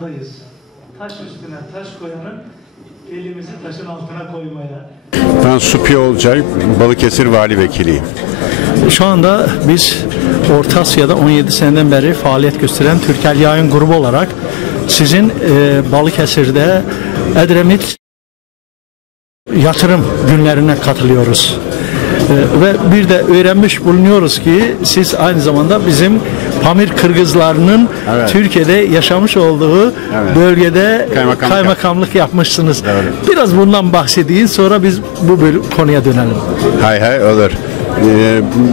çağındayız. Taş üstüne taş koyanın elimizi taşın altına koymaya. Ben Supi Olcay, Balıkesir Vali Vekiliyim. Şu anda biz Orta Asya'da 17 seneden beri faaliyet gösteren Türkel Yayın Grubu olarak sizin Balıkesir'de Edremit yatırım günlerine katılıyoruz. Ve bir de öğrenmiş bulunuyoruz ki siz aynı zamanda bizim Pamir Kırgızlarının Türkiye'de yaşamış olduğu bölgede kaymakamlık yapmışsınız. Evet. Biraz bundan bahsedin, sonra biz bu konuya dönelim. Hay olur.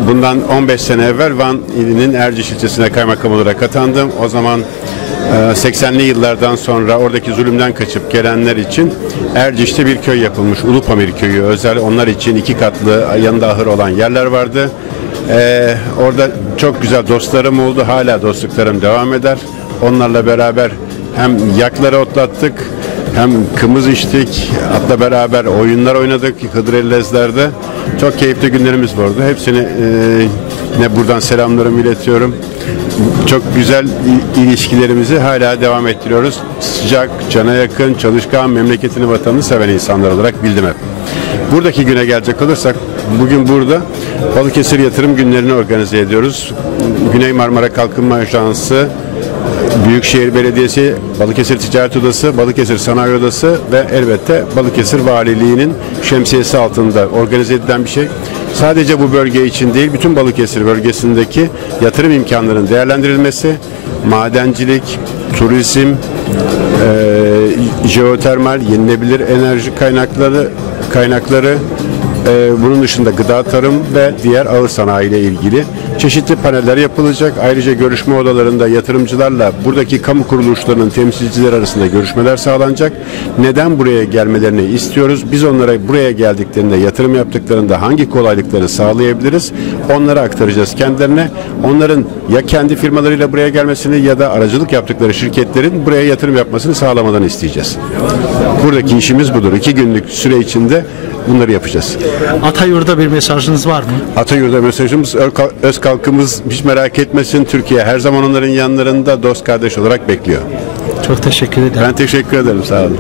Bundan 15 sene evvel Van ilinin Erciş ilçesine kaymakam olarak atandım. O zaman 80'li yıllardan sonra oradaki zulümden kaçıp gelenler için Erciş'te bir köy yapılmış. Ulupamir köyü özel, onlar için 2 katlı yanında ahır olan yerler vardı. Orada çok güzel dostlarım oldu. Hala dostluklarım devam eder. Onlarla beraber hem yakları otlattık, hem kımız içtik, atla beraber oyunlar oynadık Hıdrellezler'de. Çok keyifli günlerimiz vardı. Hepsine buradan selamlarımı iletiyorum. Çok güzel ilişkilerimizi hala devam ettiriyoruz. Sıcak, cana yakın, çalışkan, memleketini, vatanını seven insanlar olarak bildim hep. Buradaki güne gelecek olursak, bugün burada Balıkesir Yatırım Günlerini organize ediyoruz. Güney Marmara Kalkınma Ajansı, Büyükşehir Belediyesi, Balıkesir Ticaret Odası, Balıkesir Sanayi Odası ve elbette Balıkesir Valiliği'nin şemsiyesi altında organize edilen bir şey. Sadece bu bölge için değil, bütün Balıkesir bölgesindeki yatırım imkanlarının değerlendirilmesi, madencilik, turizm, jeotermal, yenilebilir enerji kaynakları, bunun dışında gıda, tarım ve diğer ağır sanayi ile ilgili çeşitli paneller yapılacak. Ayrıca görüşme odalarında yatırımcılarla buradaki kamu kuruluşlarının temsilcileri arasında görüşmeler sağlanacak. Neden buraya gelmelerini istiyoruz? Biz onlara buraya geldiklerinde, yatırım yaptıklarında hangi kolaylıkları sağlayabiliriz? Onlara aktaracağız kendilerine. Onların ya kendi firmalarıyla buraya gelmesini ya da aracılık yaptıkları şirketlerin buraya yatırım yapmasını sağlamadan isteyeceğiz. Buradaki işimiz budur. 2 günlük süre içinde bunları yapacağız. Atayur'da bir mesajınız var mı? Atayur'da mesajımız, öz halkımız hiç merak etmesin. Türkiye her zaman onların yanlarında dost kardeş olarak bekliyor. Çok teşekkür ederim. Ben teşekkür ederim. Sağ olun.